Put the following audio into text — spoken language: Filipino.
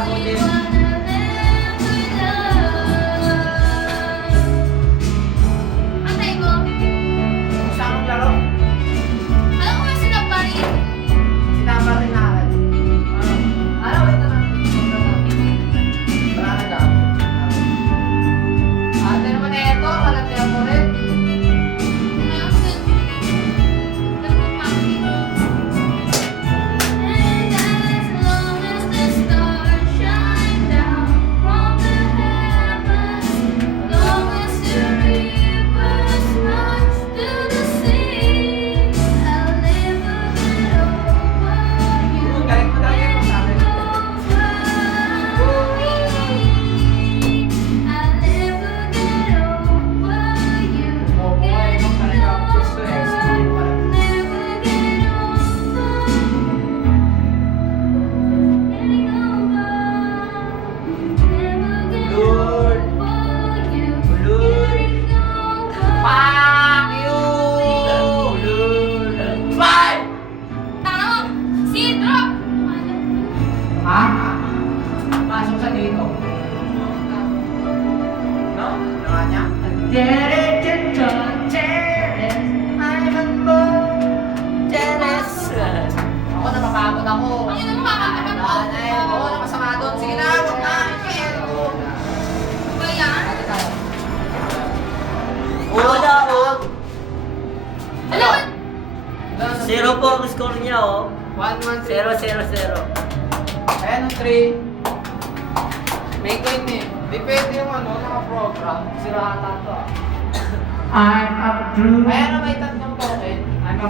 abutin. Antay ko. Sa anong laro? Alam ko ba sinapa rin? Sinama rin na agad. Ano? Wait na. Wala na ka. Ate naman na ito. Walang tempo rin. Ngayon din. Nagpapakit. And as long as the stars shine down from the heavens, long as the rivers runs to the sea, I'll never get over you. Galing mo talaga yung sabi. Fuck you! Five! Ha? Pasok sa dito. No? Naman niya? Ako napapagod ako. Wala na eh. Oo, napasama doon. Sige na, huwag na. Wala, oh. Alam mo, Zero po ang score niya, oh. 1-1-0. 0-0-0. Ayan ang 3. May coin eh. Depende yung ano, naka-program. Sira ata to ah. I'm up through. Ayan na may tatlong token. I'm a